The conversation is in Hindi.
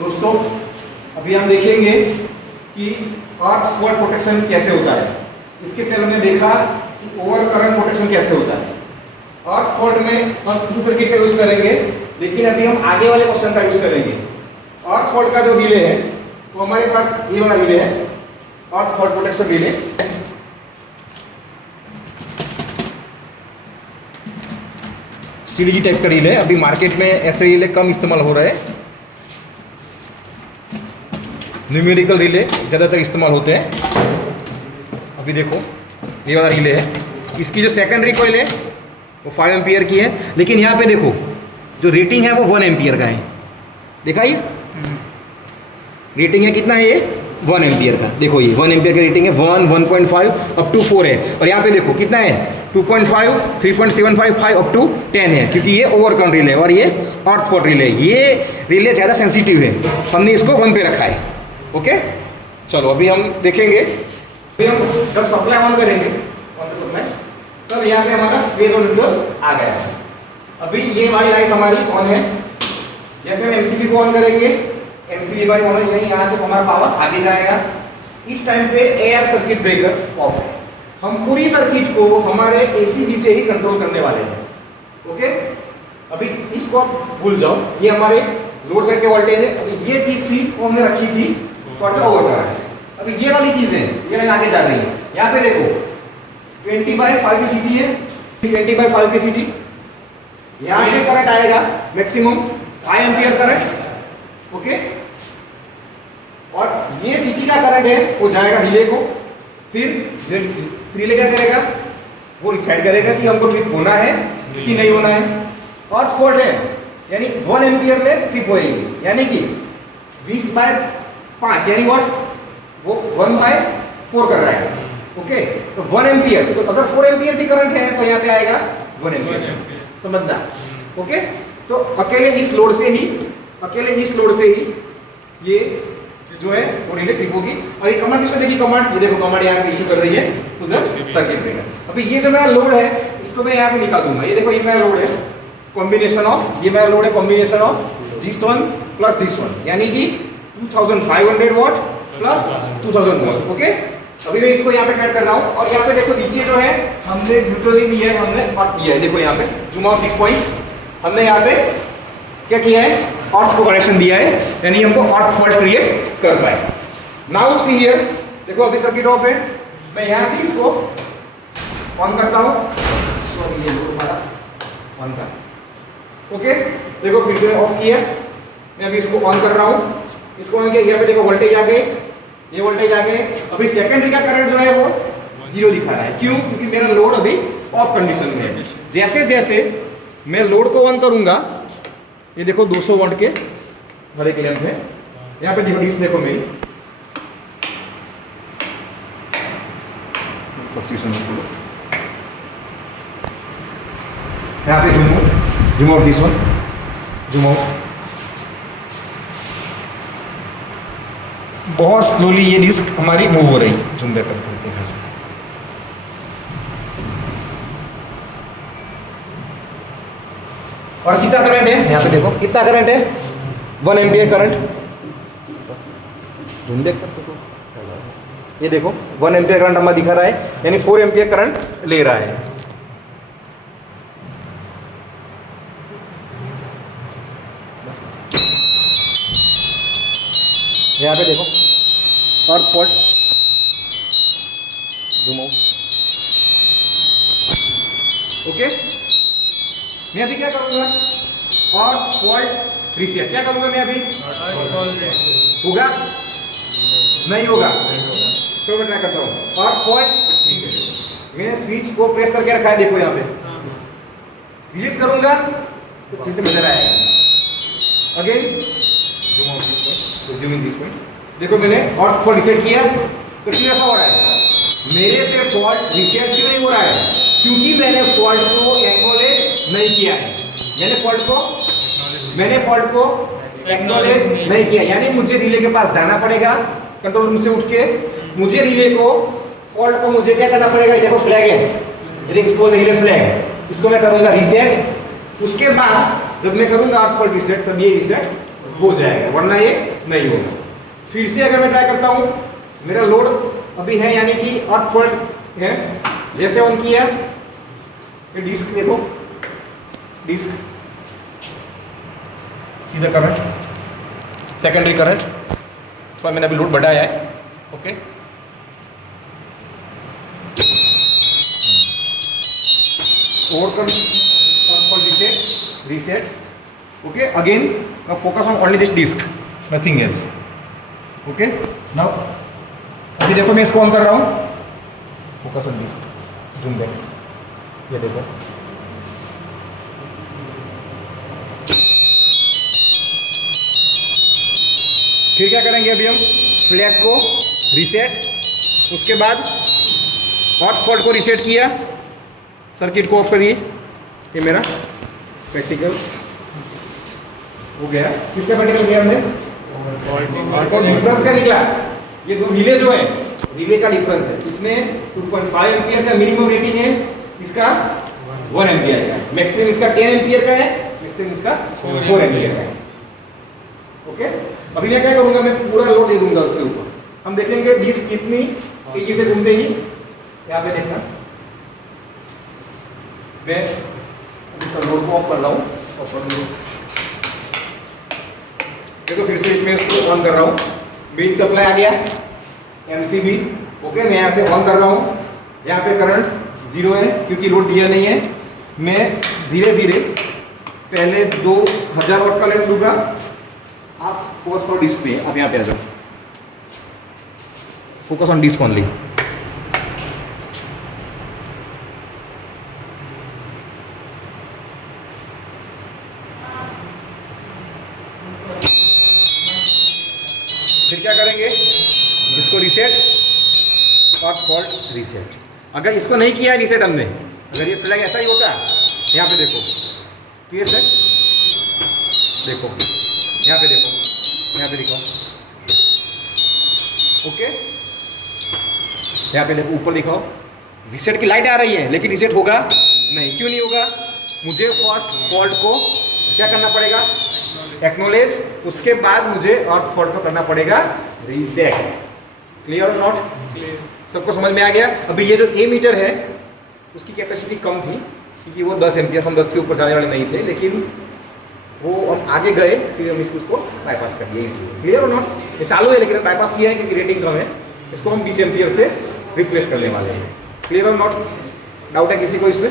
दोस्तों अभी हम देखेंगे कि अर्थ फॉल्ट प्रोटेक्शन कैसे होता है। इसके पहले हमने देखा कि ओवर करंट प्रोटेक्शन कैसे होता है। अर्थ फॉल्ट में हम इसी सर्किट का यूज करेंगे, लेकिन अभी हम आगे वाले क्वेश्चन का यूज करेंगे। अर्थ फॉल्ट का जो रिले है तो हमारे पास ये वाला रिले है, अर्थ fault protection relay. CDG type का रिले, अभी मार्केट में ऐसे रिले कम इस्तेमाल हो रहे हैं। न्यूमेरिकल रिले ज़्यादातर इस्तेमाल होते हैं। अभी देखो ये वाला रिले है, इसकी जो सेकेंडरी कॉइल है वो 5 एम्पियर की है, लेकिन यहाँ पे देखो जो रेटिंग है वो 1 एम्पियर का है। देखा ये रेटिंग है कितना है, ये 1 एम्पियर का। देखो ये 1 एम्पियर की रेटिंग है, 1, 1.5 अप टू 4 है। और यहाँ पे देखो कितना है, 2.5, 3.75, 5 अप टू 10 है, क्योंकि ये ओवर करंट रिले है और ये अर्थ फॉल्ट रिले है। ये रिले ज़्यादा सेंसिटिव है, हमने इसको 1 पे रखा है। ओके चलो अभी हम देखेंगे, अभी हम जब सप्लाई ऑन करेंगे सप्लाई, तब यहाँ पे हमारा फेज और न्यूट्रल आ गया है। अभी ये वाली लाइट हमारी ऑन है। जैसे हम एमसीबी को ऑन करेंगे, एमसीबी हमारी ऑन है, यहाँ से हमारा पावर आगे जाएगा। इस टाइम पे एयर सर्किट ब्रेकर ऑफ है। हम पूरी सर्किट को हमारे एसीबी से ही कंट्रोल करने वाले हैं। ओके अभी इसको आप भूल जाओ, ये हमारे लोड साइड के वोल्टेज है। अभी ये चीज थी वो हमने रखी थी फॉर द ओवर करंट। अभी ये वाली चीजें ये आगे जा रही है। यहाँ पे देखो 20/5 की सीटी है, 20/5 की सीटी। यहाँ पे करंट आएगा मैक्सिमम 5 एम्पियर करंट। ओके और ये सीटी का करंट है वो जाएगा रिले को, फिर रिले क्या करेगा, वो डिसाइड करेगा कि हमको ट्रिप होना है कि नहीं होना है। अर्थ फॉल्ट है यानी 1 एम्पियर में ट्रिप होएगी, यानी कि 20/5 यानी व्हाट, वो 1/4 कर रहा है। ओके तो 1 एम्पियर, तो अगर 4 एम्पियर भी करंट है तो यहाँ पे आएगा 1 एम्पियर, समझना। ओके तो अकेले इस लोड से ही ये जो है वो रिले ट्रिप होगी। और ये कमांड किसको देगी, कमांड ये देखो, कमांड यहाँ पे इश्यू कर रही है उधर सर्किट ब्रेकर। अभी ये जो मेरा लोड है इसको मैं यहाँ से निकाल दूंगा। ये देखो ये मेरा लोड है कॉम्बिनेशन ऑफ, ये मेरा लोड है combination of this one plus this one, यानी कि 2500 वॉट प्लस 2000 वॉट। ओके अभी मैं इसको यहाँ पे कट कर रहा हूँ। और यहाँ पे देखो नीचे जो है हमने न्यूट्रल दिया है, हमने अर्थ दिया है। देखो यहाँ पे जूम आउट दिस पॉइंट, हमने यहाँ पे क्या किया है, अर्थ को कनेक्शन दिया है, यानी हमको अर्थ फॉल्ट क्रिएट कर पाए। नाउ सी हियर, देखो अभी सर्किट ऑफ है, मैं यहाँ से इसको ऑन करता हूँ। सॉरी ये हमारा ऑन था। ओके देखो फिर से ऑफ किया, मैं अभी इसको ऑन कर रहा हूँ। इसको ऑन किया, यहाँ पे देखो वोल्टेज आ गए, ये वोल्टेज आ गए। अभी सेकेंडरी का करंट जो है वो 0 दिखा रहा है। क्यों, क्योंकि मेरा लोड अभी ऑफ कंडीशन में है। जैसे जैसे मैं लोड को ऑन करूंगा, ये देखो 200 वाट के हर एक लैंप है। यहाँ पे देखो डिश देखो मेरी यहाँ पे zoom out this one, zoom out. बहुत स्लोली ये डिस्क हमारी मूव हो रही है। जूम बैक करके देखा से और कितना करंट है, यहाँ पे देखो कितना करंट है, 1 एम्पियर करंट। जूम बैक करते तो ये देखो 1 एम्पियर करंट हमारा दिखा रहा है, यानी 4 एम्पियर करंट ले रहा है। यहाँ पे देखो अर्थ फॉल्ट, जूम आउट। ओके मैं अभी क्या करूंगा, अर्थ फॉल्ट रीसेट क्या करूंगा मैं अभी, होगा नहीं होगा, तो मैं ट्राई करता हूँ। अर्थ फॉल्ट रीसेट, मैंने स्विच को प्रेस करके रखा है, देखो यहाँ पे रिलीज करूंगा तो फिर से नजर आएगा। Again zoom out this point, तो जूम इन दिस पॉइंट। देखो मैंने अर्थ फॉल्ट रीसेट किया तो क्यों ऐसा हो रहा है, मेरे से फॉल्ट रीसेट क्यों नहीं हो रहा है, क्योंकि मैंने फॉल्ट को एक्नॉलेज नहीं किया है। मैंने फॉल्ट को एक्नॉलेज नहीं किया, यानी मुझे रिले के पास जाना पड़ेगा कंट्रोल रूम से उठ के। मुझे रिले को फॉल्ट को मुझे क्या करना पड़ेगा, देखो फ्लैग है, ये देखो रिले फ्लैग, इसको मैं करूंगा रीसेट। उसके बाद जब मैं करूंगा अर्थ फॉल्ट रीसेट, तब ये रीसेट हो जाएगा, वरना ये नहीं होगा। फिर से अगर मैं ट्राई करता हूँ, मेरा लोड अभी है यानी कि अर्थ फॉल्ट है, जैसे ऑन किया ये डिस्क देखो, डिस्क सीधा करंट सेकेंडरी करंट, थोड़ा मैंने अभी लोड बढ़ाया है। Okay, reset. Okay, again now focus on only this disc, nothing else. Okay, now अभी देखो मैं इसको ऑन कर रहा हूँ, focus on disk, zoom back, ये देखो फिर क्या करेंगे, अभी हम फ्लैग को रीसेट, उसके बाद हॉट स्पॉट को रीसेट किया, सर्किट को ऑफ करिए। ये मेरा प्रैक्टिकल हो गया। किसका प्रैक्टिकल किया हमने? डिफरेंस का निकला। ये दो रिले जो है, रिले का डिफरेंस है, इसमें 2.5 एम्पियर का मिनिमम रेटिंग है, इसका 1 एम्पियर का, मैक्सिमम इसका 10 एम्पियर का है, मैक्सिमम इसका 4 एम्पियर का है। ओके, अभी मैं क्या करूंगा, मैं पूरा लोड दे दूंगा उसके ऊपर, हम देखेंगे डिस्क कितनी तेजी से घूमते ही। यहाँ पे देखना, मैं लोड को ऑफ कर रहा हूँ, देखो फिर से इसमें इसको ऑन कर रहा हूँ, बीट सप्लाई आ गया एमसीबी। ओके, मैं यहाँ से ऑन कर रहा हूँ, यहाँ पे करंट 0 है क्योंकि लोड दिया नहीं है। मैं धीरे धीरे पहले 2000 वाट का लेंथ दूंगा। आप फोकस करो डिस्क पे, आप यहाँ पे आ जाओ, फोकस ऑन डिस्क ओनली। फिर क्या करेंगे, इसको रीसेट और फॉल्ट रीसेट। अगर इसको नहीं किया है रीसेट हमने, अगर ये फ्लैग ऐसा ही होता, यहाँ पे देखो पीएस है, देखो यहाँ पे देखो, यहाँ पे दिखाओ। ओके, यहाँ पे देखो, ऊपर दिखाओ, रीसेट की लाइट आ रही है लेकिन रीसेट होगा नहीं। क्यों नहीं होगा? मुझे फर्स्ट फॉल्ट को क्या करना पड़ेगा, एक्नॉलेज, उसके बाद मुझे अर्थ फॉल्ट को करना पड़ेगा रीसेट। क्लियर और नॉट? सबको समझ में आ गया? अभी ये जो ए मीटर है उसकी कैपेसिटी कम थी क्योंकि वो 10 एम्पियर, हम 10 के ऊपर जाने वाले नहीं थे, लेकिन वो हम आगे गए, फिर हम उसको बाईपास कर दिया इसलिए। क्लियर और नॉट? ये चालू है लेकिन हम बाईपास किया है क्योंकि रेटिंग कम है, इसको हम 20 एम्पियर से रिप्लेस करने वाले हैं। क्लियर और नॉट? डाउट है किसी को इसमें?